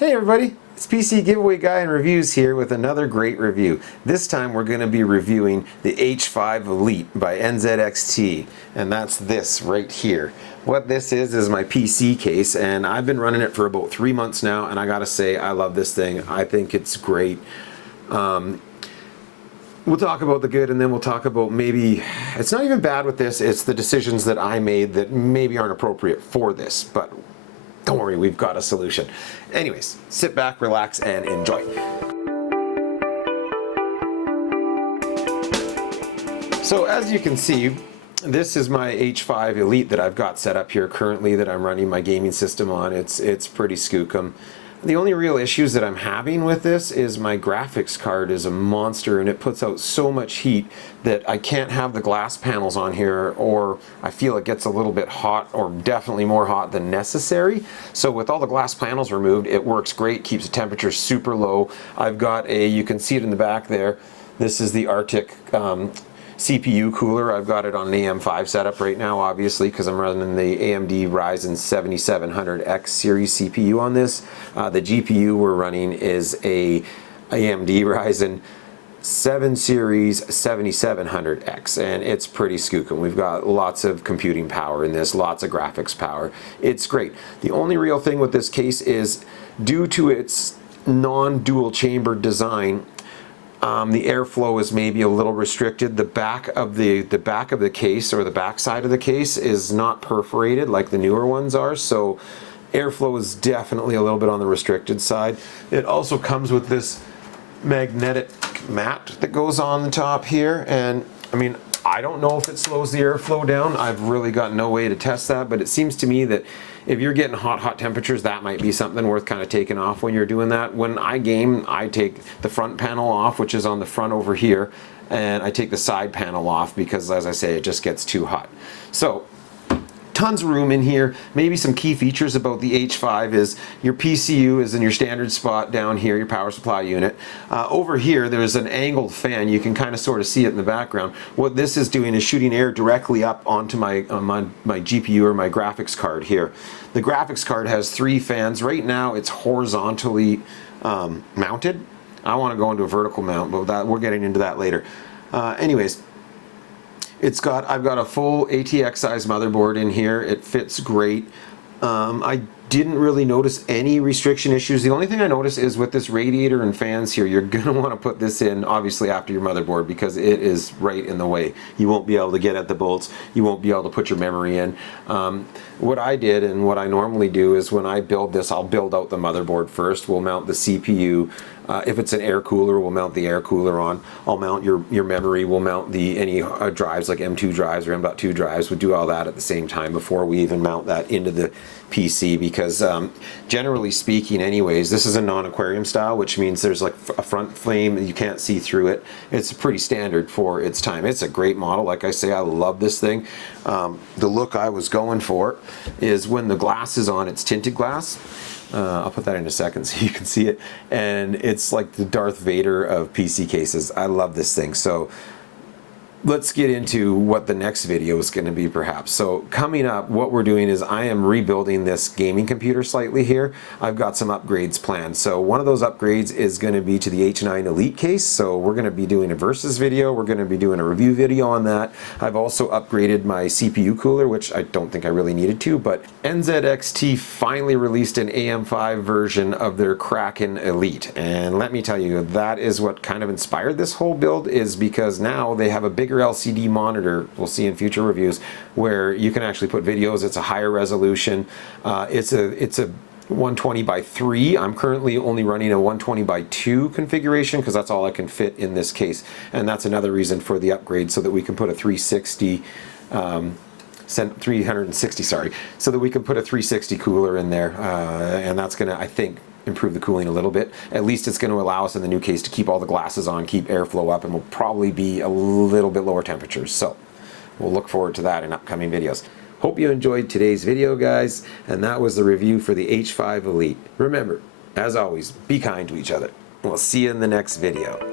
Hey everybody, it's PC Giveaway Guy and Reviews here with another great review. This time we're going to be reviewing the H5 Elite by NZXT, and that's this right here. What this is my PC case, and I've been running it for about 3 months now, and I gotta say I love this thing. I think it's great. We'll talk about the good, and then we'll talk about maybe, it's not even bad with this, it's the decisions that I made that maybe aren't appropriate for this, but don't worry, we've got a solution. Anyways, sit back, relax, and enjoy. So as you can see, this is my H5 Elite that I've got set up here currently that I'm running my gaming system on. It's pretty skookum. The only real issues that I'm having with this is my graphics card is a monster and it puts out so much heat that I can't have the glass panels on here, or I feel it gets a little bit hot, or definitely more hot than necessary. So with all the glass panels removed, it works great, keeps the temperature super low. I've got you can see it in the back there, this is the Arctic CPU cooler. I've got it on an AM5 setup right now, obviously, because I'm running the AMD Ryzen 7700X series CPU on this. The GPU we're running is a AMD Ryzen 7 series 7700X, and it's pretty skookum. We've got lots of computing power in this, lots of graphics power. It's great. The only real thing with this case is, due to its non-dual chamber design, the airflow is maybe a little restricted. The back of the case, or the back side of the case, is not perforated like the newer ones are, so airflow is definitely a little bit on the restricted side. It also comes with this magnetic mat that goes on the top here, and I mean, I don't know if it slows the airflow down. I've really got no way to test that, but it seems to me that if you're getting hot temperatures, that might be something worth kind of taking off when you're doing that. When I game, I take the front panel off, which is on the front over here, and I take the side panel off because, as I say, it just gets too hot. So tons of room in here. Maybe some key features about the H5 is your PCU is in your standard spot down here, your power supply unit. Over here there's an angled fan. You can kind of sort of see it in the background. What this is doing is shooting air directly up onto my GPU or my graphics card here. The graphics card has 3 fans. Right now it's horizontally mounted. I want to go into a vertical mount, but we're getting into that later. Anyways, I've got a full ATX size motherboard in here. It fits great. I didn't really notice any restriction issues. The only thing I noticed is with this radiator and fans here, you're gonna want to put this in obviously after your motherboard because it is right in the way. You won't be able to get at the bolts. You won't be able to put your memory in. What I did, and what I normally do, is when I build this, I'll build out the motherboard first. We'll mount the CPU. If it's an air cooler, we'll mount the air cooler on. I'll mount your memory. We'll mount any drives like M2 drives or M.2 drives. We'll do all that at the same time before we even mount that into the PC, because generally speaking anyways, this is a non-aquarium style, which means there's like a front flame and you can't see through it. It's pretty standard for its time. It's a great model. Like I say, I love this thing. The look I was going for is when the glass is on, it's tinted glass. I'll put that in a second so you can see it, and it's like the Darth Vader of PC cases. I love this thing. So let's get into what the next video is going to be, perhaps. So coming up, what we're doing is I am rebuilding this gaming computer slightly here. I've got some upgrades planned. So one of those upgrades is going to be to the H9 Elite case. So we're going to be doing a versus video. We're going to be doing a review video on that. I've also upgraded my CPU cooler, which I don't think I really needed to, but NZXT finally released an AM5 version of their Kraken Elite. And let me tell you, that is what kind of inspired this whole build, is because now they have a bigger LCD monitor, we'll see in future reviews, where you can actually put videos. It's a higher resolution. It's a 120 by 3. I'm currently only running a 120 by 2 configuration because that's all I can fit in this case, and that's another reason for the upgrade, so that we can put a 360 sorry, so that we can put a 360 cooler in there, and that's gonna, I think, improve the cooling a little bit. At least it's going to allow us in the new case to keep all the glasses on, keep airflow up, and will probably be a little bit lower temperatures. So we'll look forward to that in upcoming videos. Hope you enjoyed today's video, guys, and that was the review for the H5 Elite. Remember, as always, be kind to each other. We'll see you in the next video.